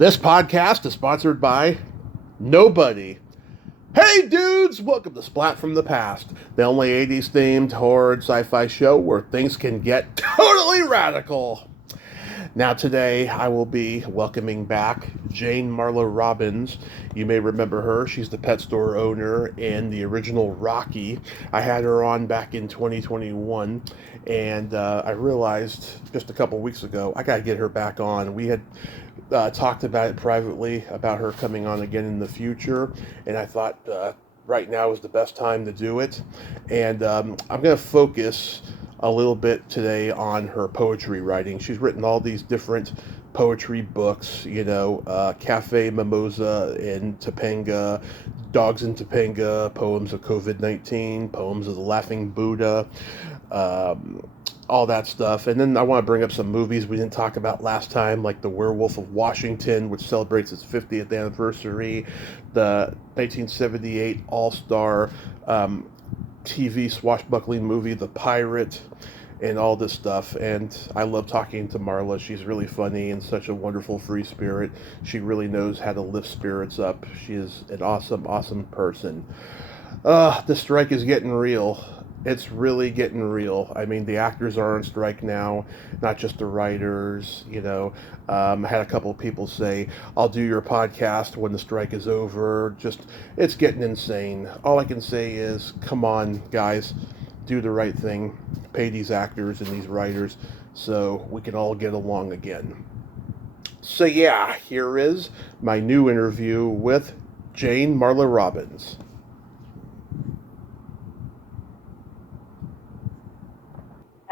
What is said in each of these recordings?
This podcast is sponsored by nobody. Hey dudes, welcome to Splat from the Past, the only 80s themed horror and sci-fi show where things can get totally radical. Now today I will be welcoming back Jane Marla Robbins. You may remember her. She's the pet store owner in the original Rocky. I had her on back in 2021 and I realized just a couple weeks ago I got to get her back on. We had talked about it privately about her coming on again in the future, and I thought right now is the best time to do it. And I'm going to focus a little bit today on her poetry writing. She's written all these different poetry books, Cafe Mimosa in Topanga, Dogs in Topanga, Poems of COVID-19, Poems of the Laughing Buddha, all that stuff. And then I want to bring up some movies we didn't talk about last time, like The Werewolf of Washington, which celebrates its 50th anniversary, the 1978 All-Star TV swashbuckling movie, The Pirate, and all this stuff. And I love talking to Marla. She's really funny and such a wonderful free spirit. She really knows how to lift spirits up. She is an awesome, awesome person. The strike is getting real. It's really getting real. I mean, the actors are on strike now, not just the writers. I had a couple of people say, I'll do your podcast when the strike is over. It's getting insane. All I can say is, come on, guys, do the right thing. Pay these actors and these writers so we can all get along again. So yeah, here is my new interview with Jane Marla Robbins.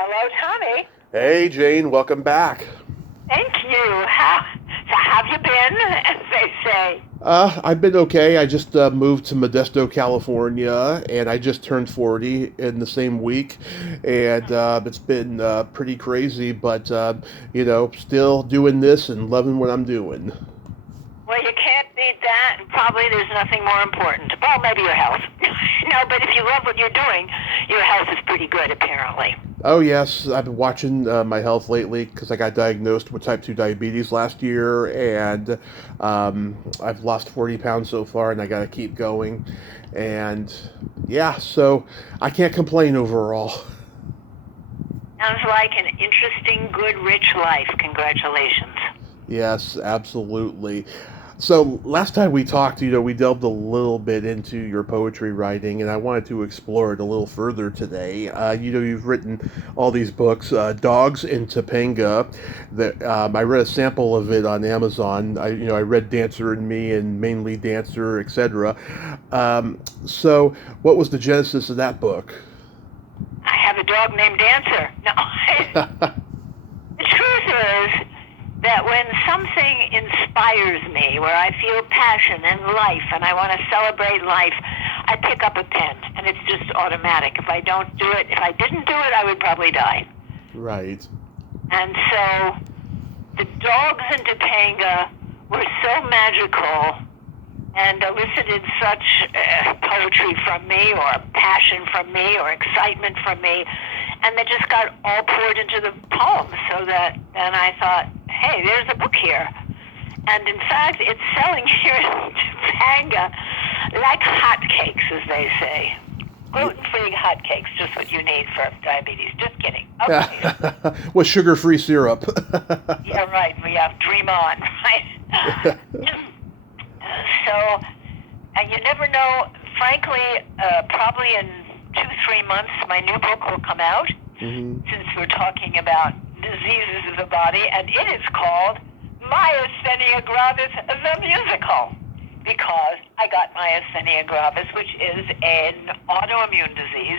Hello, Tommy. Hey, Jane, welcome back. Thank you. How have you been, as they say? I've been okay. I just moved to Modesto, California, and I just turned 40 in the same week, and it's been pretty crazy, but, still doing this and loving what I'm doing. Well, you can't beat that, and probably there's nothing more important. Well, maybe your health. No, but if you love what you're doing, your health is pretty good, apparently. Oh, yes. I've been watching my health lately because I got diagnosed with type 2 diabetes last year, and I've lost 40 pounds so far, and I got to keep going. And, yeah, so I can't complain overall. Sounds like an interesting, good, rich life. Congratulations. Yes, absolutely. So last time we talked, we delved a little bit into your poetry writing, and I wanted to explore it a little further today. You've written all these books, Dogs in Topanga. That I read a sample of it on Amazon. I read Dancer and Me and Mainly Dancer, etc. So what was the genesis of that book? I have a dog named Dancer. No, the truth is that when something inspires me, where I feel passion and life, and I want to celebrate life, I pick up a pen, and it's just automatic. If I didn't do it, I would probably die. Right. And so the Dogs in Topanga were so magical and elicited such poetry from me, or passion from me, or excitement from me, and they just got all poured into the poem, so that then I thought, hey, there's a book here. And in fact, it's selling here in Topanga like hotcakes, as they say. Gluten-free hotcakes, just what you need for diabetes. Just kidding. Okay. With sugar-free syrup. Yeah, right. We have Dream On, right? So, and you never know. Frankly, probably in 2-3 months, my new book will come out, since we're talking about diseases of the body, and it is called Myasthenia Gravis, the Musical, because I got Myasthenia Gravis, which is an autoimmune disease,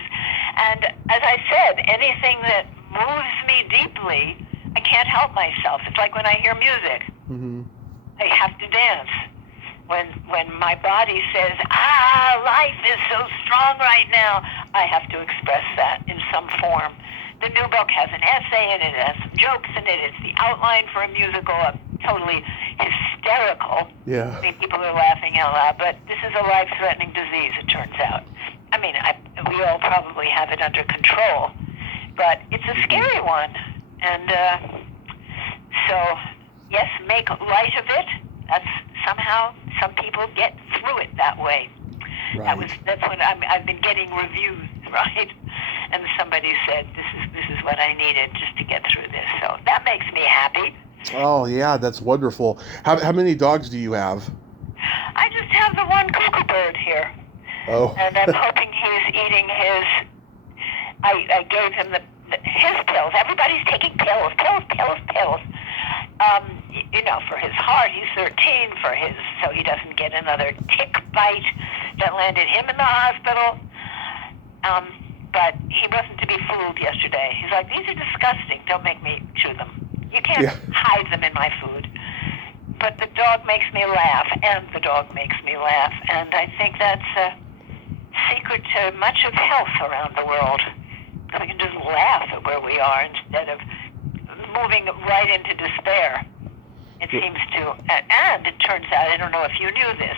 and as I said, anything that moves me deeply, I can't help myself. It's like when I hear music, I have to dance. When my body says, life is so strong right now, I have to express that in some form. The new book has an essay in it, it has some jokes in it, it's the outline for a musical. I'm totally hysterical. Yeah. I mean, people are laughing out loud, but this is a life-threatening disease, it turns out. I mean, we all probably have it under control, but it's a scary one. And so, yes, make light of it. That's somehow some people get through it that way. Right. That's when I've been getting reviews, right? And somebody said, this is what I needed just to get through this. So that makes me happy. Oh, yeah, that's wonderful. How many dogs do you have? I just have the one cuckoo bird here. Oh. And I'm hoping he's eating his... I gave him his pills. Everybody's taking pills. For his heart, he's 13 so he doesn't get another tick bite that landed him in the hospital. But he wasn't to be fooled yesterday. He's like, these are disgusting. Don't make me chew them. You can't hide them in my food. But the dog makes me laugh, and the dog makes me laugh. And I think that's a secret to much of health around the world. We can just laugh at where we are instead of moving right into despair. It seems to, and it turns out, I don't know if you knew this,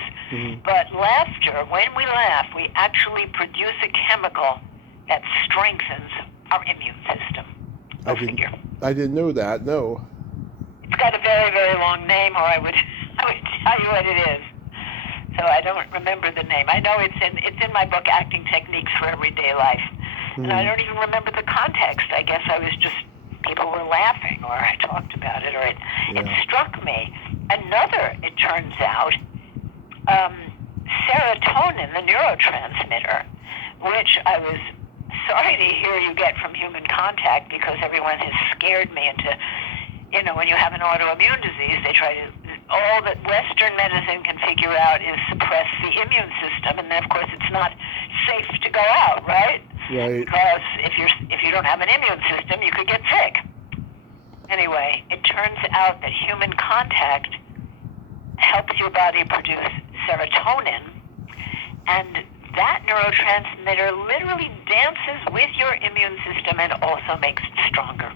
but laughter, when we laugh, we actually produce a chemical that strengthens our immune system. I didn't know that, no. It's got a very, very long name, or I would tell you what it is. So I don't remember the name. I know it's in my book, Acting Techniques for Everyday Life. And I don't even remember the context. I guess I was just, people were laughing, or I talked about it, or it struck me. Another, it turns out, serotonin, the neurotransmitter, which I was sorry to hear you get from human contact, because everyone has scared me into, when you have an autoimmune disease, they try to, all that Western medicine can figure out is suppress the immune system, and then of course it's not safe to go out, right? Right. Because if you don't have an immune system, you could get sick. Anyway, it turns out that human contact helps your body produce serotonin, and that neurotransmitter literally dances with your immune system and also makes it stronger.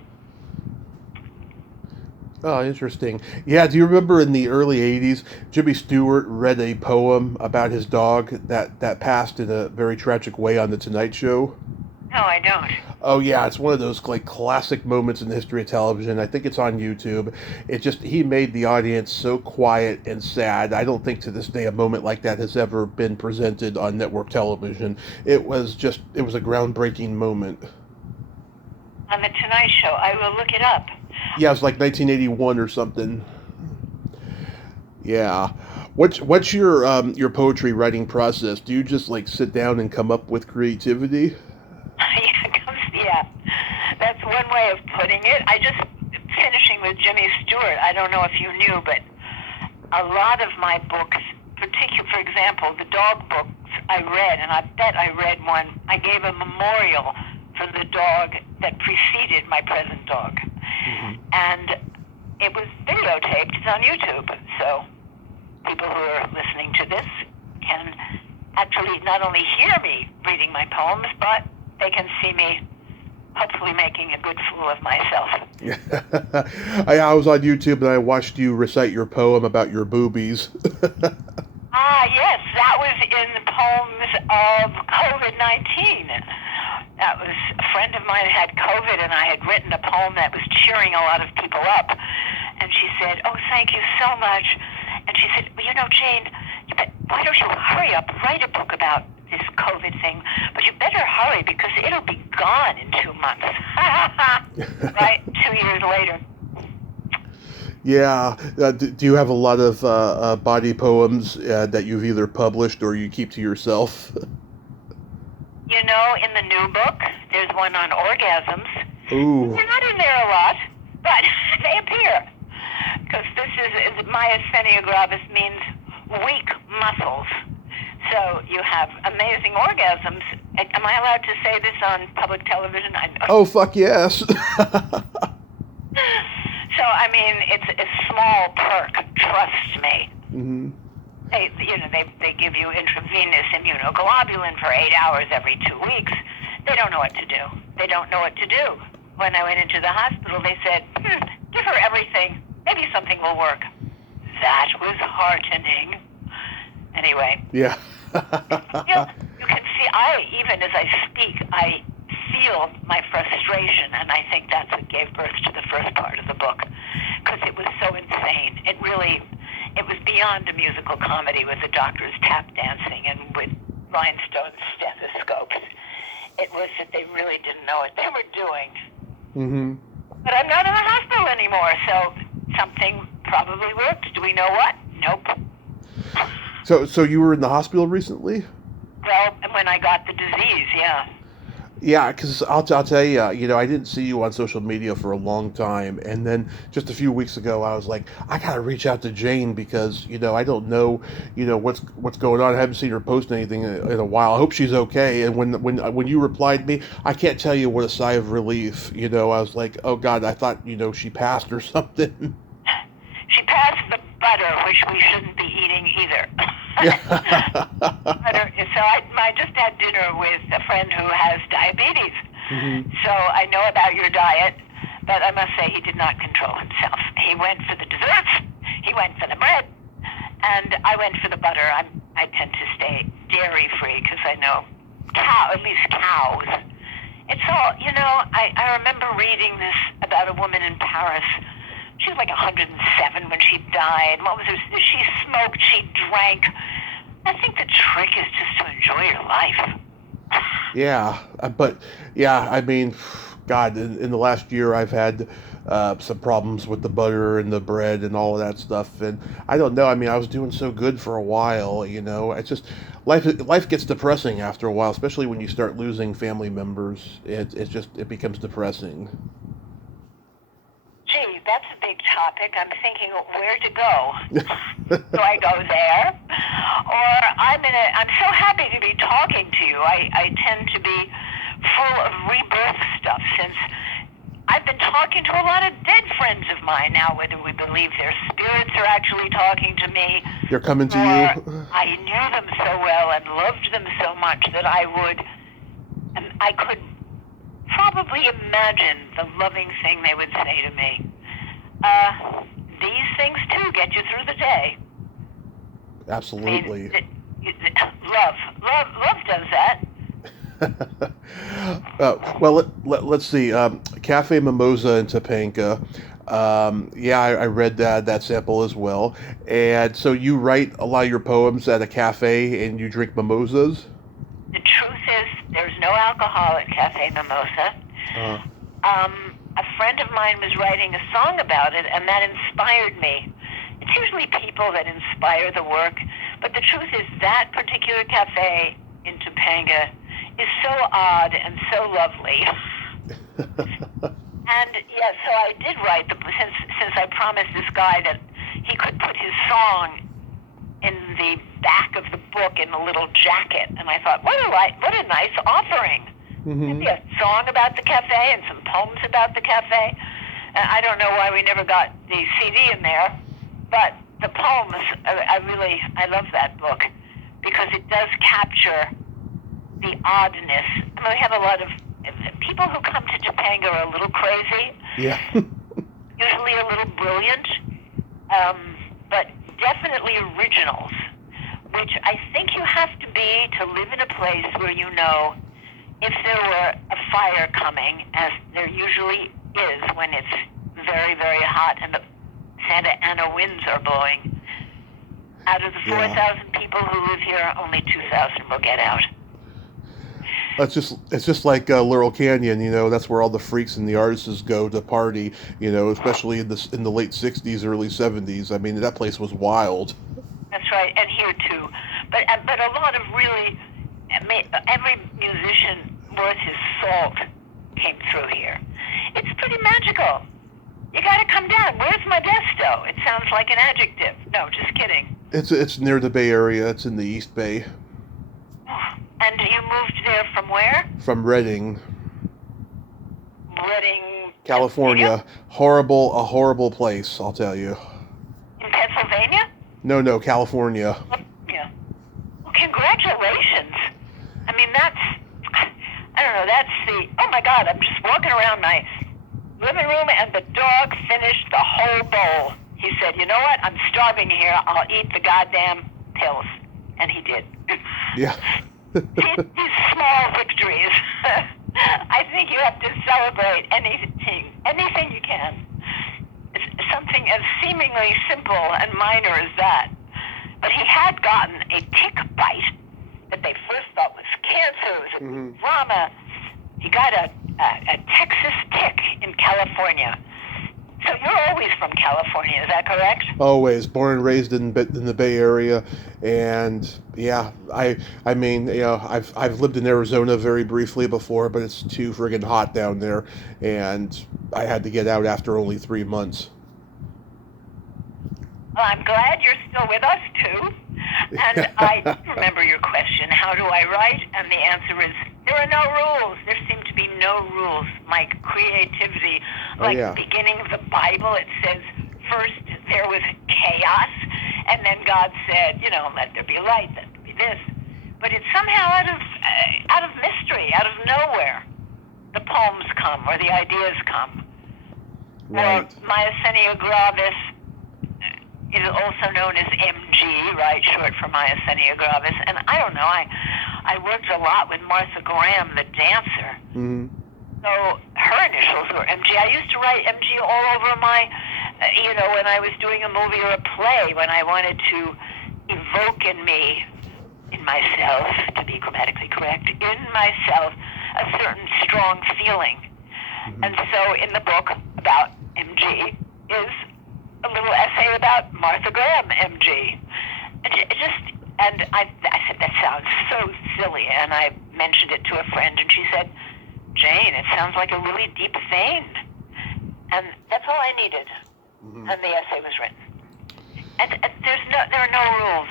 Oh, interesting. Yeah, do you remember in the early 80s, Jimmy Stewart read a poem about his dog that passed in a very tragic way on The Tonight Show? No, I don't. Oh, yeah, it's one of those classic moments in the history of television. I think it's on YouTube. He made the audience so quiet and sad. I don't think to this day a moment like that has ever been presented on network television. It was a groundbreaking moment. On The Tonight Show, I will look it up. Yeah, it's like 1981 or something. Yeah. What's your poetry writing process? Do you just sit down and come up with creativity? Yeah, that's one way of putting it. I just finishing with Jimmy Stewart. I don't know if you knew, but a lot of my books, particularly, for example, the dog books I read, and I bet I read one. I gave a memorial for the dog that preceded my present dog. And it was videotaped. It's on YouTube. So people who are listening to this can actually not only hear me reading my poems, but they can see me hopefully making a good fool of myself. I was on YouTube and I watched you recite your poem about your boobies. Yes, that was in the poems of COVID-19. That was a friend of mine had COVID, and I had written a poem that was cheering a lot of people up. And she said, "Oh, thank you so much." And she said, "Well, Jane, why don't you hurry up, write a book about this COVID thing, but you better hurry because it'll be gone in 2 months." Right? 2 years later. Yeah. Do you have a lot of body poems that you've either published or you keep to yourself? In the new book, there's one on orgasms. Ooh. They're not in there a lot, but they appear. Because this is myasthenia gravis means weak muscles. So you have amazing orgasms. Am I allowed to say this on public television? Oh, fuck yes. So, it's a small perk, trust me. Mm-hmm. They give you intravenous immunoglobulin for 8 hours every 2 weeks. They don't know what to do. They don't know what to do. When I went into the hospital, they said, give her everything. Maybe something will work. That was heartening. Anyway. Yeah. You can see, even as I speak, I feel my frustration, and I think that's what gave birth to the first part of the book, because it was so insane. It was beyond a musical comedy with the doctors tap dancing and with rhinestone stethoscopes. It was that they really didn't know what they were doing. Mm-hmm. But I'm not in the hospital anymore, so something probably worked. Do we know what? Nope. So you were in the hospital recently? Well, when I got the disease, yeah. Yeah, because I'll tell you, I didn't see you on social media for a long time, and then just a few weeks ago, I was like, I gotta reach out to Jane because I don't know, what's going on. I haven't seen her post anything in a while. I hope she's okay. And when you replied me, I can't tell you what a sigh of relief. I was like, oh God, I thought she passed or something. She passed the butter, which we shouldn't be eating either. Butter. So I just had dinner with a friend who has diabetes. Mm-hmm. So I know about your diet, but I must say he did not control himself. He went for the desserts, he went for the bread, and I went for the butter. I tend to stay dairy-free because I know at least cows. It's all, I remember reading this about a woman in Paris. She was like 107 when she died. What was her? She smoked, she drank. I think the trick is just to enjoy your life. Yeah, I mean, God, in the last year I've had some problems with the butter and the bread and all of that stuff, and I don't know. I mean, I was doing so good for a while, It's just life gets depressing after a while, especially when you start losing family members. It becomes depressing. Gee, that's a big topic. I'm thinking where to go. Do I go there? Or I'm so happy to be talking to you. I tend to be full of rebirth stuff since I've been talking to a lot of dead friends of mine now, whether we believe their spirits are actually talking to me. They're coming to you. I knew them so well and loved them so much that I could probably imagine the loving thing they would say to me. These things too get you through the day. Absolutely. I mean, love does that. Well, let's see. Cafe Mimosa in Topanga. I read that sample as well. And so you write a lot of your poems at a cafe and you drink mimosas? The truth is, there's no alcohol at Cafe Mimosa. A friend of mine was writing a song about it, and that inspired me. It's usually people that inspire the work, but the truth is that particular cafe in Topanga is so odd and so lovely. And so I did write since I promised this guy that he could put his song in the back of the book in a little jacket, and I thought, what a nice offering. Mm-hmm. Maybe a song about the cafe and some poems about the cafe. I don't know why we never got the CD in there, but the poems, I love that book because it does capture the oddness. I mean, we have a lot of people who come to Topanga are a little crazy. Yeah. Usually a little brilliant, but definitely originals, which I think you have to be to live in a place where you know if there were a fire coming, as there usually is when it's very, very hot and the Santa Ana winds are blowing, out of the 4,000 people who live here, only 2,000 will get out. It's just like Laurel Canyon, that's where all the freaks and the artists go to party, especially in the late 60s, early 70s. I mean, that place was wild. That's right, and here too. But a lot of really, every musician worth his salt came through here. It's pretty magical. You gotta come down. Where's Modesto? It sounds like an adjective. No, just kidding. It's near the Bay Area. It's in the East Bay. And you moved there from where? From Redding. Redding, California. A horrible place, I'll tell you. In Pennsylvania? No, California. Yeah. Well, congratulations. I mean, oh my God, I'm just walking around my living room and the dog finished the whole bowl. He said, you know what, I'm starving here, I'll eat the goddamn pills. And he did. Yeah. These small victories. I think you have to celebrate anything you can. It's something as seemingly simple and minor as that. But he had gotten a tick bite that they first thought was cancer, it was a drama. He got a Texas tick in California. So you're always from California, is that correct? Always born and raised in the Bay Area, and yeah, I mean, you know, I've lived in Arizona very briefly before, but it's too friggin' hot down there, and I had to get out after only 3 months. Well, I'm glad you're still with us too. And I remember your question, how do I write? And the answer is, there are no rules. There seem to be no rules. My creativity, like the beginning of the Bible, it says, first there was chaos, and then God said, you know, let there be light, let there be this. But it's somehow out of mystery, out of nowhere, the poems come, or the ideas come. Right. Myasthenia gravis is also known as MG, right, short for myasthenia gravis. And I don't know, I worked a lot with Martha Graham, the dancer. Mm-hmm. So her initials were MG. I used to write MG all over my, you know, when I was doing a movie or a play, when I wanted to evoke in me, in myself, to be grammatically correct, in myself, a certain strong feeling. Mm-hmm. And so in the book about MG is a little essay about Martha Graham, MG. And I said, that sounds so silly. And I mentioned it to a friend, and she said, Jane, it sounds like a really deep vein. And that's all I needed. Mm-hmm. And the essay was written. And there are no rules.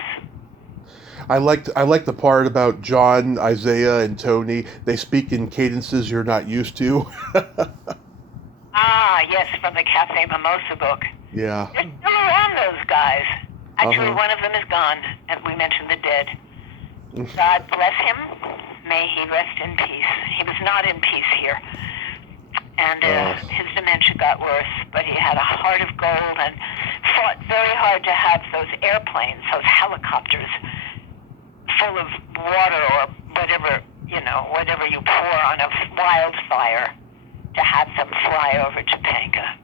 I liked the part about John, Isaiah, and Tony. They speak in cadences you're not used to. Yes, from the Cafe Mimosa book. Yeah. They're still around, those guys. Actually, one of them is gone, and we mentioned the dead. God bless him. May he rest in peace. He was not in peace here. And his dementia got worse, but he had a heart of gold and fought very hard to have those airplanes, those helicopters, full of water or whatever, you know, whatever you pour on a wildfire, to have them fly over Topanga.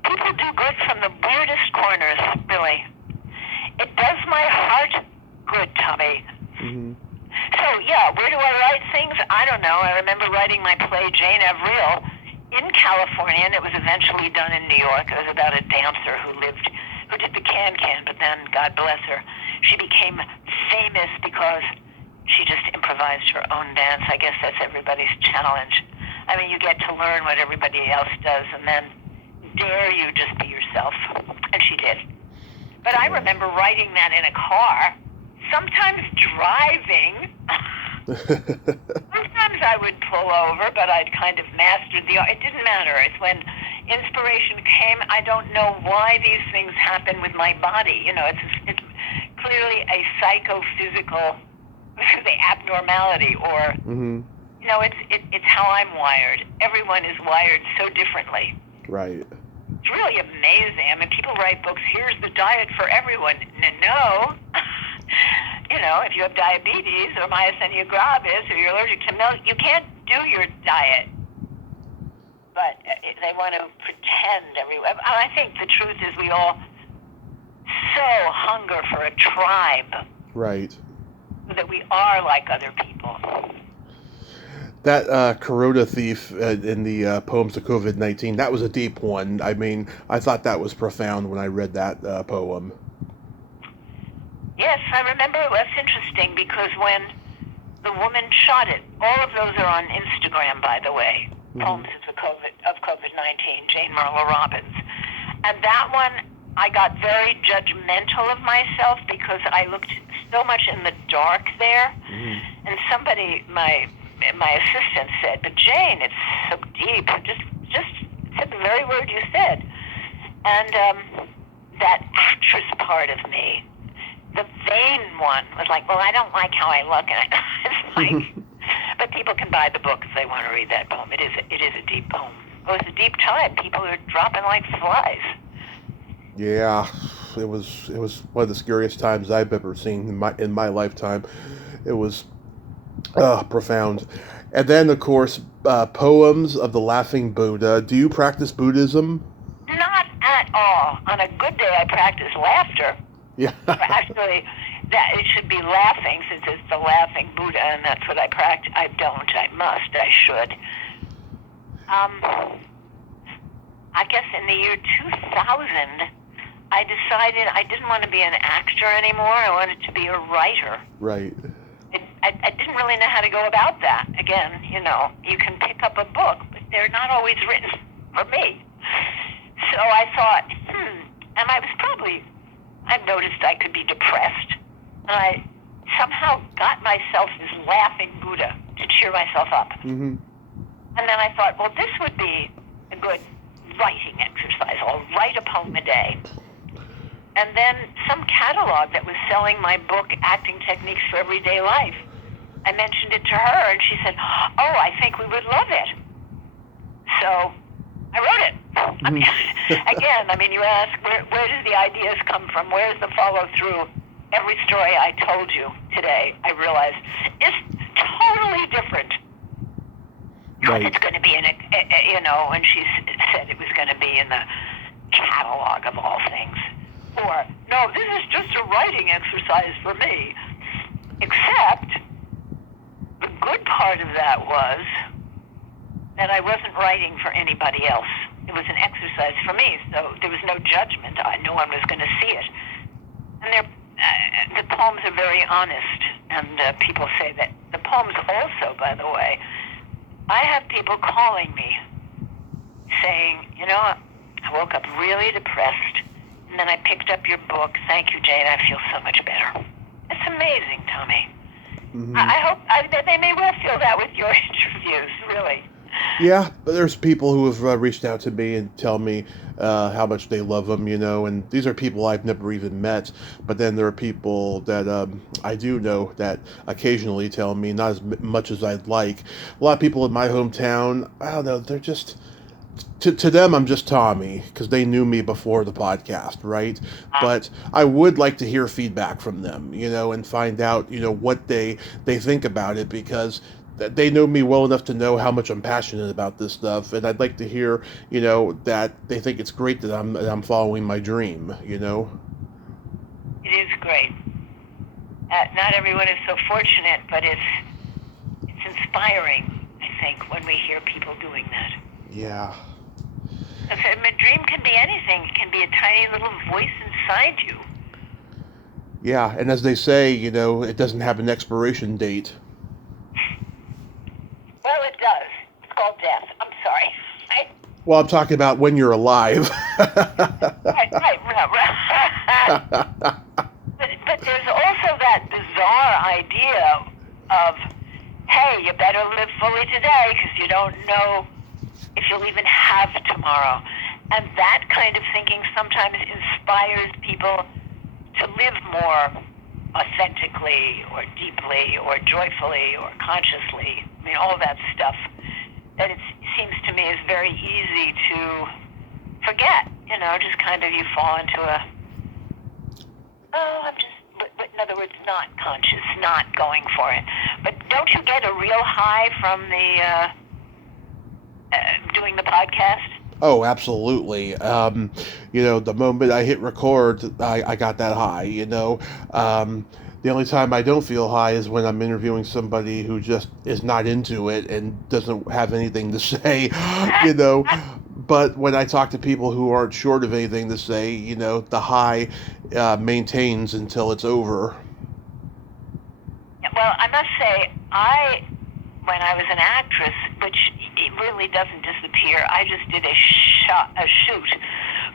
People do good from the weirdest corners, really. It does my heart good, Tommy. Mm-hmm. So, yeah, where do I write things? I don't know. I remember writing my play, Jane Avril, in California, and it was eventually done in New York. It was about a dancer who did the can-can, but then, God bless her, she became famous because she just improvised her own dance. I guess that's everybody's challenge. I mean, you get to learn what everybody else does, and then dare you just be yourself. And she did. But I remember writing that in a car, sometimes driving. Sometimes I would pull over, but I'd kind of mastered the art. It didn't matter. It's when inspiration came, I don't know why these things happen with my body. You know, it's clearly a psychophysical abnormality, or, you know, it's how I'm wired. Everyone is wired so differently. Right. It's really amazing. I mean, people write books, here's the diet for everyone. No. You know, if you have diabetes or myasthenia gravis or you're allergic to milk, you can't do your diet. But they want to pretend everywhere. I think the truth is we all so hunger for a tribe. Right. That we are like other people. That Corona thief in the poems of COVID-19, that was a deep one. I mean, I thought that was profound when I read that poem. Yes, I remember. That's interesting because when the woman shot it, all of those are on Instagram, by the way. Poems of COVID-19, Jane Marla Robbins. And that one, I got very judgmental of myself because I looked so much in the dark there. And somebody, my assistant said, but Jane, it's so deep. Just said the very word you said. And that actress part of me, the vain one, was like, well, I don't like how I look. And it's like, but people can buy the book if they want to read that poem. It is a deep poem. It was a deep time. People are dropping like flies. Yeah, it was one of the scariest times I've ever seen in my lifetime. It was profound. And then, of course, poems of the Laughing Buddha. Do you practice Buddhism? Not at all. On a good day, I practice laughter. Yeah. Actually, that it should be laughing, since it's the laughing Buddha, and that's what I practice. I don't. I must. I should. I guess in the year 2000, I decided I didn't want to be an actor anymore. I wanted to be a writer. Right. I didn't really know how to go about that. Again, you can pick up a book, but they're not always written for me. So I thought, and I've noticed I could be depressed. And I somehow got myself this laughing Buddha to cheer myself up. Mm-hmm. And then I thought, well, this would be a good writing exercise. I'll write a poem a day. And then some catalog that was selling my book, Acting Techniques for Everyday Life, I mentioned it to her, and she said, oh, I think we would love it. So I wrote it. Again, you ask, where do the ideas come from? Where's the follow-through? Every story I told you today, I realized, is totally different. Right. It's going to be and she said it was going to be in the catalog of all things. Or, no, this is just a writing exercise for me. Except, the good part of that was that I wasn't writing for anybody else. It was an exercise for me, so there was no judgment. No one was going to see it. And the poems are very honest, and people say that. The poems also, by the way, I have people calling me saying, I woke up really depressed, and then I picked up your book. Thank you, Jane. I feel so much better. It's amazing, Tommy. Mm-hmm. I hope that they may well feel that with your interviews, really. Yeah, but there's people who have reached out to me and tell me how much they love them, and these are people I've never even met. But then there are people that I do know that occasionally tell me, not as much as I'd like. A lot of people in my hometown, I don't know, they're just... To them, I'm just Tommy, because they knew me before the podcast, right? But I would like to hear feedback from them, and find out, what they think about it, because they know me well enough to know how much I'm passionate about this stuff, and I'd like to hear, that they think it's great that I'm following my dream, It is great. Not everyone is so fortunate, but it's inspiring, I think, when we hear people doing that. Yeah. A dream can be anything. It can be a tiny little voice inside you. Yeah, and as they say, it doesn't have an expiration date. Well, it does. It's called death. I'm sorry. Well, I'm talking about when you're alive. Right. But there's also that bizarre idea of, hey, you better live fully today because you don't know if you'll even have tomorrow. And that kind of thinking sometimes inspires people to live more authentically or deeply or joyfully or consciously. All that stuff that it seems to me is very easy to forget. Just kind of you fall into in other words, not conscious, not going for it. But don't you get a real high from the doing the podcast? Oh, absolutely. The moment I hit record, I got that high, The only time I don't feel high is when I'm interviewing somebody who just is not into it and doesn't have anything to say, But when I talk to people who aren't short of anything to say, the high maintains until it's over. Well, I must say, when I was an actress, which it really doesn't disappear, I just did a shoot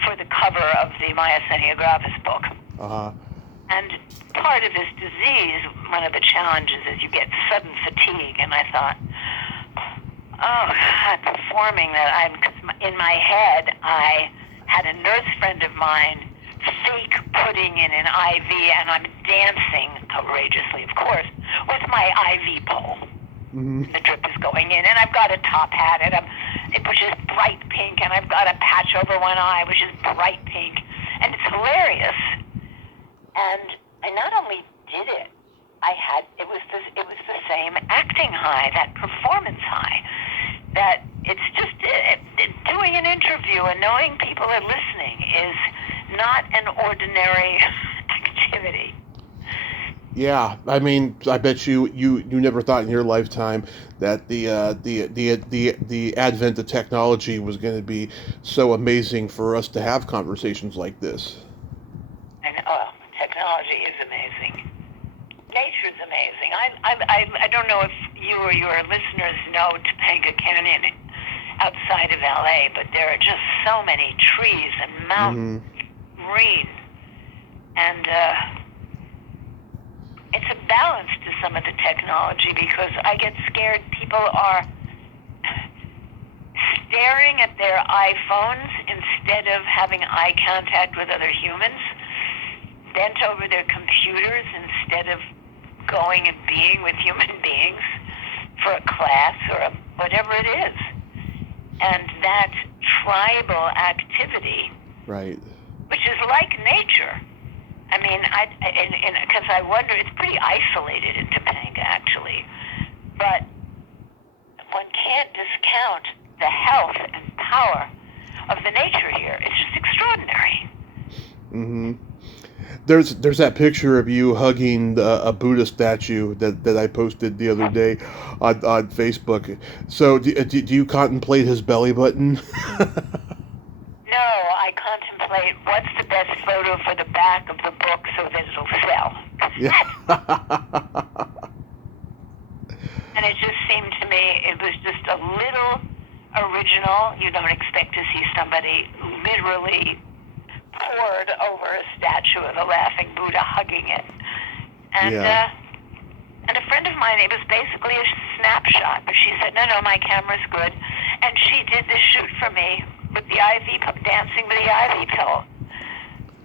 for the cover of the Myasthenia Gravis book. Uh-huh. And part of this disease, one of the challenges is you get sudden fatigue. And I thought, oh, God, performing that. Because in my head, I had a nurse friend of mine fake putting in an IV, and I'm dancing outrageously, of course, with my IV pole. Mm-hmm. The drip is going in, and I've got a top hat, which is bright pink, and I've got a patch over one eye, which is bright pink, and it's hilarious. And I not only did it, it was the same acting high, that performance high, that it's just doing an interview and knowing people are listening is not an ordinary activity. Yeah, I mean, I bet you never thought in your lifetime that the advent of technology was going to be so amazing for us to have conversations like this. And technology is amazing. Nature's amazing. I don't know if you or your listeners know Topanga Canyon outside of LA, but there are just so many trees and Hmm. mountains, green, and it's a balance to some of the technology because I get scared people are staring at their iPhones instead of having eye contact with other humans, bent over their computers instead of going and being with human beings for a class or whatever it is. And that tribal activity, Right. which is like nature. I mean, because I wonder, it's pretty isolated in Topanga, actually. But one can't discount the health and power of the nature here. It's just extraordinary. Hmm. There's that picture of you hugging a Buddha statue that I posted the other day on Facebook. So do you contemplate his belly button? No, I contemplate what's the best photo for the back of the book so that it'll sell. Yeah. And it just seemed to me it was just a little original. You don't expect to see somebody literally poured over a statue of the laughing Buddha hugging it. And Yeah. and a friend of mine, it was basically a snapshot, but she said, no, my camera's good. And she did the shoot for me with the IV, dancing with the IV pill.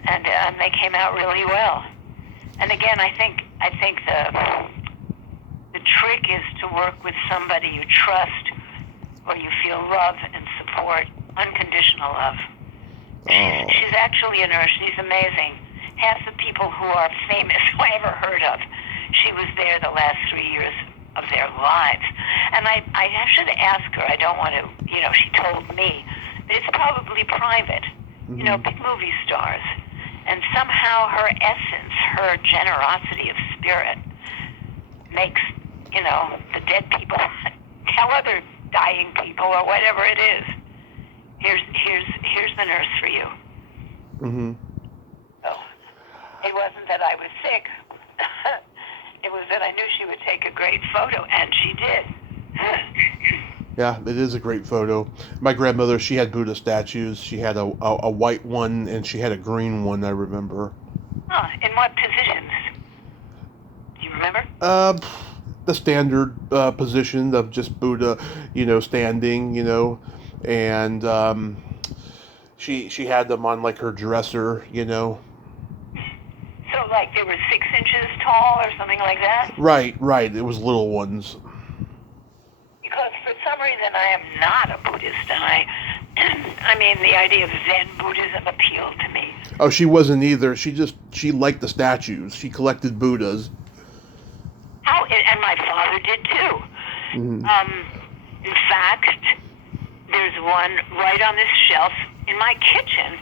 And they came out really well. And again, I think the trick is to work with somebody you trust or you feel love and support, unconditional love. Oh. She's actually a nurse. She's amazing. Half the people who are famous who I ever heard of, she was there the last 3 years of their lives. And I should ask her. I don't want to, she told me. But it's probably private. Mm-hmm. Big movie stars. And somehow her essence, her generosity of spirit makes, the dead people tell other dying people or whatever it is. Here's the nurse for you. Mm-hmm. So it wasn't that I was sick. It was that I knew she would take a great photo, and she did. Yeah, it is a great photo. My grandmother, she had Buddha statues. She had a white one and she had a green one, I remember. In what positions? Do you remember? The standard position of just Buddha, standing, and she had them on like her dresser, So, like, they were 6 inches tall or something like that? Right. It was little ones. Because for some reason I am not a Buddhist, and I mean, the idea of Zen Buddhism appealed to me. Oh, she wasn't either. She liked the statues. She collected Buddhas. And my father did too. Mm-hmm. In fact, there's one right on this shelf in my kitchen,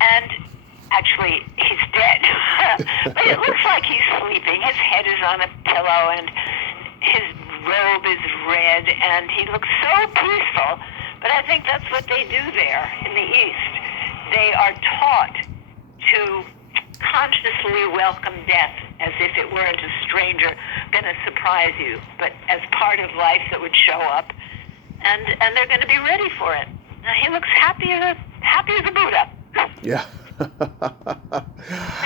and actually, he's dead. But it looks like he's sleeping. His head is on a pillow, and his robe is red, and he looks so peaceful. But I think that's what they do there in the East. They are taught to consciously welcome death as if it weren't a stranger going to surprise you, but as part of life that would show up, and they're going to be ready for it. Now, he looks happy as a Buddha. Yeah. And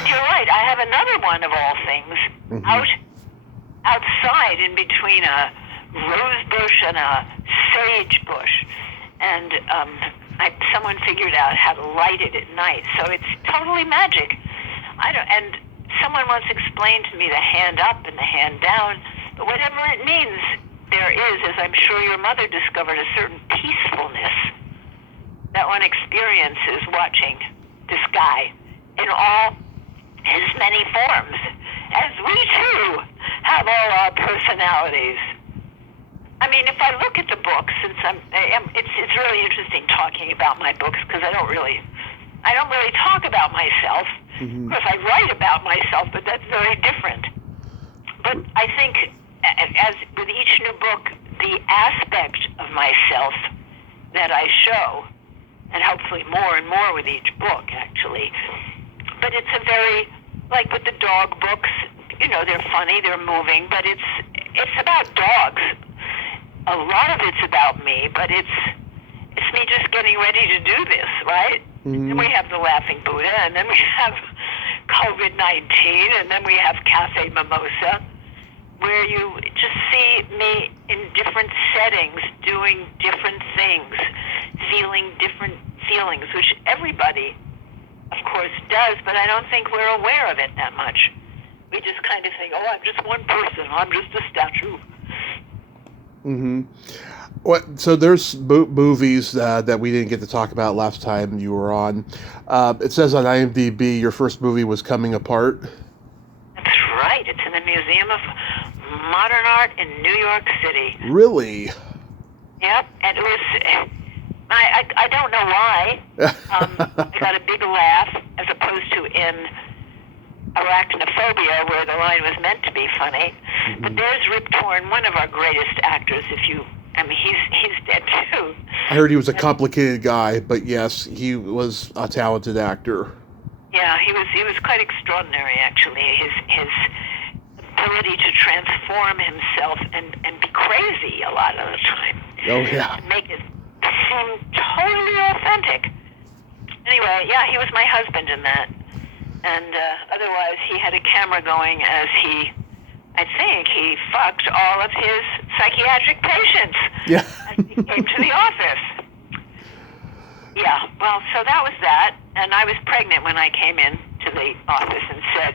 you're right. I have another one of all things outside in between a rose bush and a sage bush, and someone figured out how to light it at night, so it's totally magic. And someone once explained to me the hand up and the hand down, but whatever it means, there is, as I'm sure your mother discovered, a certain peacefulness that one experiences watching this guy in all his many forms, as we too have all our personalities. I mean, if I look at the books, it's really interesting talking about my books because I don't really talk about myself. Mm-hmm. Of course, I write about myself, but that's very different. aspect of myself that I show, and hopefully more and more with each book, actually. But it's a very, like with the dog books, they're funny, they're moving, but it's about dogs. A lot of it's about me, but it's me just getting ready to do this, right? Mm-hmm. And we have the Laughing Buddha, and then we have COVID-19, and then we have Cafe Mimosa, where you just see me in different settings, doing different things, feeling different feelings, which everybody, of course, does, but I don't think we're aware of it that much. We just kind of think, oh, I'm just one person, I'm just a statue. Mm-hmm. So there's movies that we didn't get to talk about last time you were on. It says on IMDb your first movie was Coming Apart. That's right. It's in the Museum of Modern Art in New York City. Really? Yep. And it was... I don't know why. I got a big laugh as opposed to in Arachnophobia, where the line was meant to be funny. Mm-hmm. But there's Rip Torn, one of our greatest actors. He's dead too. I heard he was a complicated guy, but yes, he was a talented actor. Yeah, he was quite extraordinary, actually. His ability to transform himself and be crazy a lot of the time. Oh yeah. To make it seem totally authentic. Anyway, yeah, he was my husband in that. And otherwise, he had a camera going as I think he fucked all of his psychiatric patients. Yeah. As he came to the office. Yeah, well, so that was that. And I was pregnant when I came in to the office and said,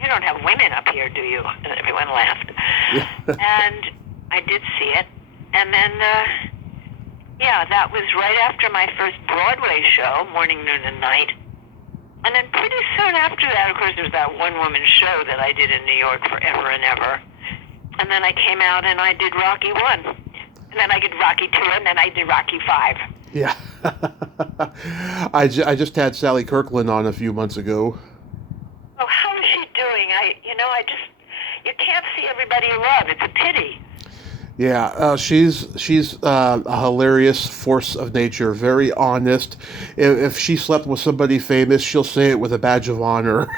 "You don't have women up here, do you?" And everyone laughed. Yeah. And I did see it. And then, that was right after my first Broadway show, Morning, Noon, and Night. And then pretty soon after that, of course, there was that one-woman show that I did in New York forever and ever. And then I came out and I did Rocky 1. And then I did Rocky 2, and then I did Rocky 5. Yeah. I just had Sally Kirkland on a few months ago. Oh, how is she doing? You can't see everybody you love. It's a pity. Yeah, she's a hilarious force of nature, very honest. If she slept with somebody famous, she'll say it with a badge of honor.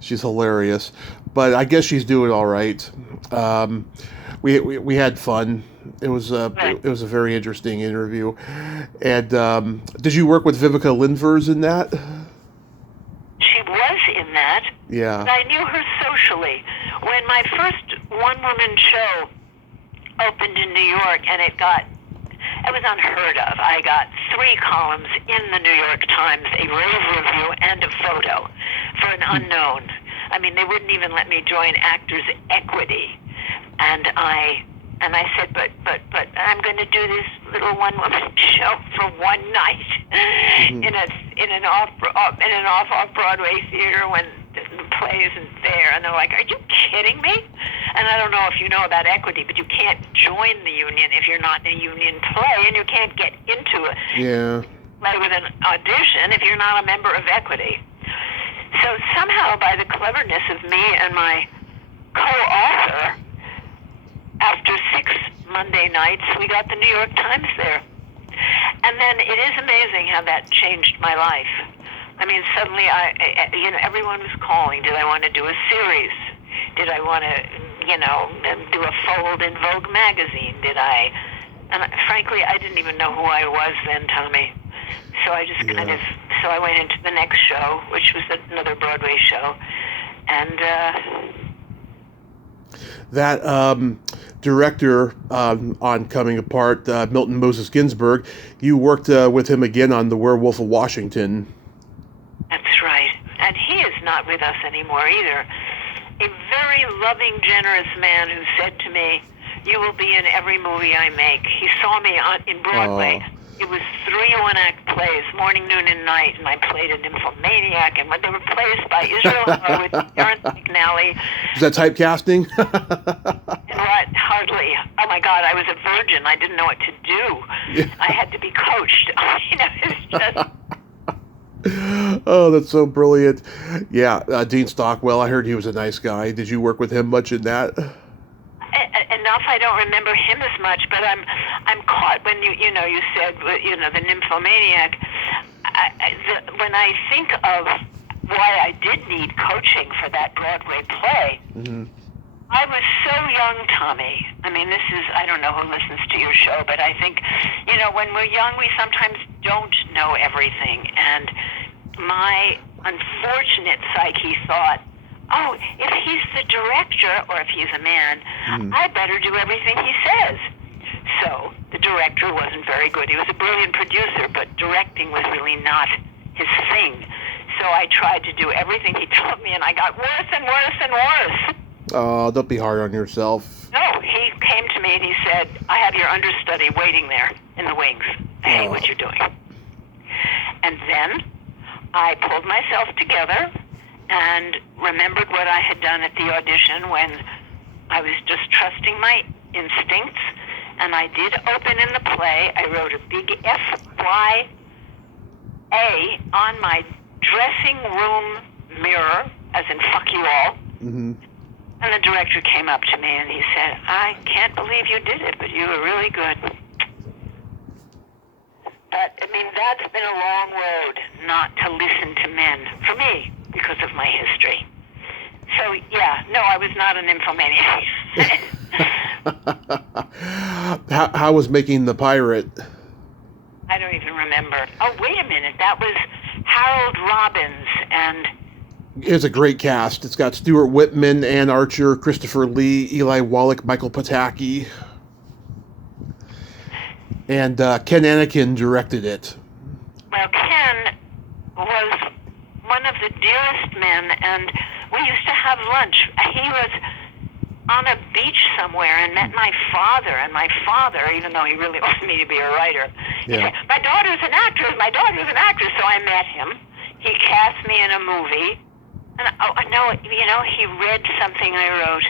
She's hilarious, but I guess she's doing all right. We had fun. It was a very interesting interview. And did you work with Vivica Lindvers in that? She was in that. Yeah. But I knew her socially. When my first one-woman show opened in New York, and it was unheard of. I got 3 columns in the New York Times, a rave review, and a photo for an unknown. They wouldn't even let me join Actors Equity. And I said, but I'm going to do this little one-woman show for one night in an off-Broadway theater when the play isn't there. And they're like, "Are you kidding me?" And I don't know if you know about equity, but you can't join the union if you're not in a union play, and you can't get into a play with an audition if you're not a member of equity. So somehow, by the cleverness of me and my co-author, after 6 Monday nights, we got the New York Times there. And then it is amazing how that changed my life. Suddenly, everyone was calling. Did I want to do a series? Did I want to, do a fold in Vogue magazine? And frankly, I didn't even know who I was then, Tommy. So I just so I went into the next show, which was another Broadway show. And that director on Coming Apart, Milton Moses Ginsburg, you worked with him again on The Werewolf of Washington. That's right. And he is not with us anymore either. A very loving, generous man who said to me, "You will be in every movie I make." He saw me in Broadway. Oh. It was 3 one-act plays, Morning, Noon, and Night, and I played a nymphomaniac, and they were plays by Israel Horowitz, Terrence McNally. Is that typecasting? What? Hardly. Oh my God, I was a virgin. I didn't know what to do. Yeah. I had to be coached. It's just... Oh, that's so brilliant. Yeah, Dean Stockwell, I heard he was a nice guy. Did you work with him much in that? enough, I don't remember him as much, but I'm caught when you said, the nymphomaniac. When I think of why I did need coaching for that Broadway play, Mm-hmm. I was so young, Tommy. I mean, I don't know who listens to your show, but I think, when we're young, we sometimes don't know everything. And my unfortunate psyche thought, oh, if he's the director, or if he's a man, I better do everything he says. So the director wasn't very good. He was a brilliant producer, but directing was really not his thing. So I tried to do everything he told me, and I got worse and worse and worse. Oh, don't be hard on yourself. No, he came to me and he said, I have your understudy waiting there in the wings. I hate what you're doing. And then I pulled myself together and remembered what I had done at the audition when I was just trusting my instincts. And I did open in the play. I wrote a big FYA on my dressing room mirror, as in fuck you all. Mm-hmm. And the director came up to me and he said, I can't believe you did it, but you were really good. But, I mean, that's been a long road not to listen to men, for me, because of my history. So, yeah, no, I was not an nymphomaniac. How was making The Pirate? I don't even remember. Oh, wait a minute. That was Harold Robbins and... It's a great cast. It's got Stuart Whitman, Ann Archer, Christopher Lee, Eli Wallach, Michael Pataki. And Ken Anakin directed it. Well, Ken was one of the dearest men, and we used to have lunch. He was on a beach somewhere and met my father, and my father, even though he really wanted me to be a writer, he said, my daughter's an actress, so I met him. He cast me in a movie. And he read something I wrote,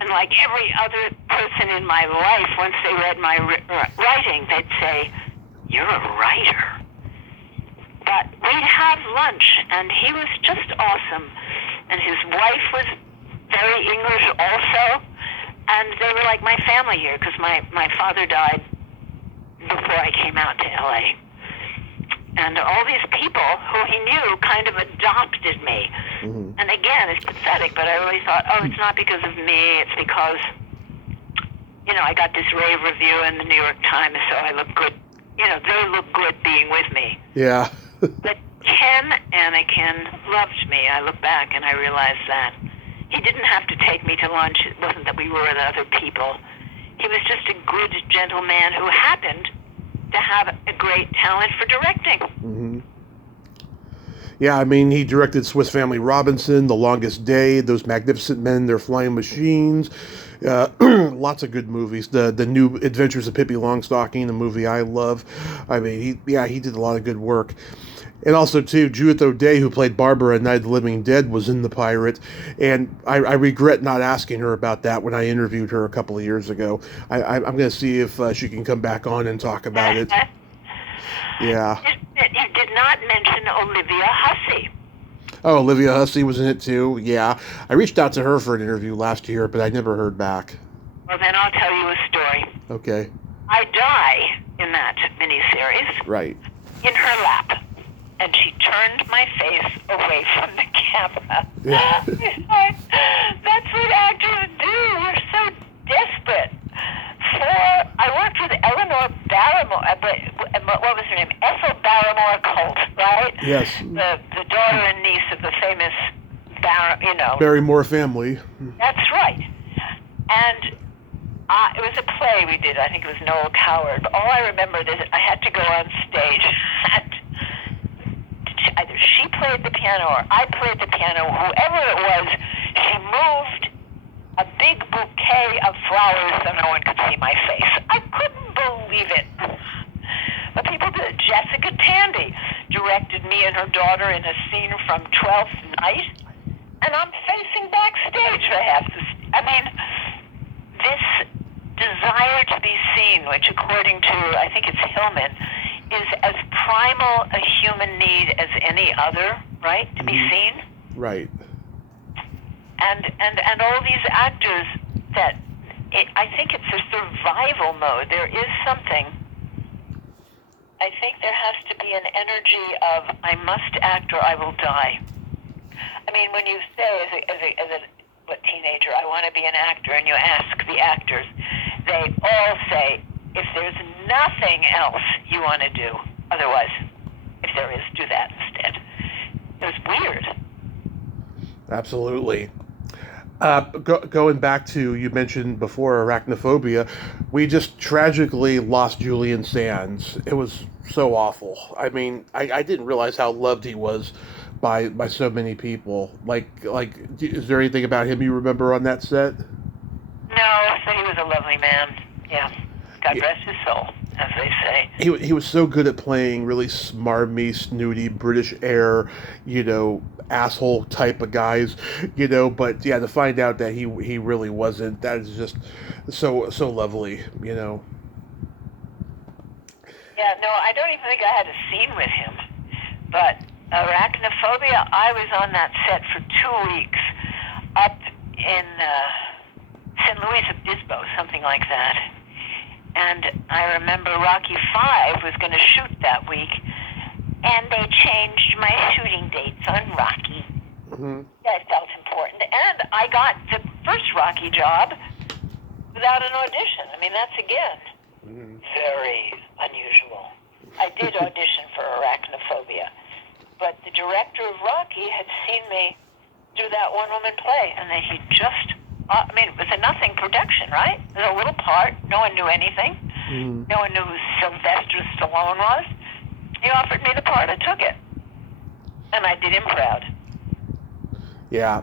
and like every other person in my life, once they read my writing, they'd say, you're a writer. But we'd have lunch, and he was just awesome. And his wife was very English also, and they were like my family here, because my father died before I came out to L.A., and all these people who he knew kind of adopted me. Mm-hmm. And again, it's pathetic, but I really thought, it's not because of me, it's because, I got this rave review in the New York Times, so I look good. They look good being with me. Yeah. But Ken Anakin loved me. I look back and I realized that. He didn't have to take me to lunch. It wasn't that we were with other people. He was just a good, gentle man who happened to have a great talent for directing. Mm-hmm. Yeah, I mean, he directed Swiss Family Robinson, The Longest Day, Those Magnificent Men, Their Flying Machines, lots of good movies. The New Adventures of Pippi Longstocking, a movie I love. I mean, he did a lot of good work. And also, too, Judith O'Dea, who played Barbara in Night of the Living Dead, was in The Pirate. And I regret not asking her about that when I interviewed her a couple of years ago. I'm going to see if she can come back on and talk about it. Yeah. You did not mention Olivia Hussey. Oh, Olivia Hussey was in it, too. Yeah. I reached out to her for an interview last year, but I never heard back. Well, then I'll tell you a story. Okay. I die in that miniseries. Right. In her lap. And she turned my face away from the camera. Yeah. That's what actors do. We're so desperate. I worked with Eleanor Barrymore, what was her name? Ethel Barrymore Colt, right? Yes. The daughter and niece of the famous Barrymore family. That's right. And it was a play we did. I think it was Noel Coward. But all I remembered is I had to go on stage and either she played the piano or I played the piano. Whoever it was, she moved a big bouquet of flowers so no one could see my face. I couldn't believe it. But people did it. Jessica Tandy directed me and her daughter in a scene from 12th Night, and I'm facing backstage for half the... this desire to be seen, which according to, I think it's Hillman, is as primal a human need as any other, right? To be seen. Right. And all these actors that I think it's a survival mode. There is something. I think there has to be an energy of I must act or I will die. I mean, when you say as a teenager, I want to be an actor, and you ask the actors, they all say, if there's nothing else you want to do, otherwise, if there is, do that instead. It was weird. Absolutely. Going back to, you mentioned before, arachnophobia, we just tragically lost Julian Sands. It was so awful. I mean, I didn't realize how loved he was by so many people. Like, is there anything about him you remember on that set? No, so he was a lovely man. Yeah. God rest his soul, as they say. He was so good at playing really smarmy, snooty, British air, asshole type of guys, but yeah, to find out that he really wasn't, that is just so lovely. Yeah, no, I don't even think I had a scene with him, but arachnophobia, I was on that set for 2 weeks up in St. Louis Obispo, something like that. And I remember Rocky V was going to shoot that week, and they changed my shooting dates on Rocky. Mm-hmm. I felt important. And I got the first Rocky job without an audition. I mean, that's, again, very unusual. I did audition for arachnophobia, but the director of Rocky had seen me do that one-woman play, and then he just... it was a nothing production, right? It was a little part. No one knew anything. Mm-hmm. No one knew who Sylvester Stallone was. He offered me the part. I took it. And I did him proud. Yeah,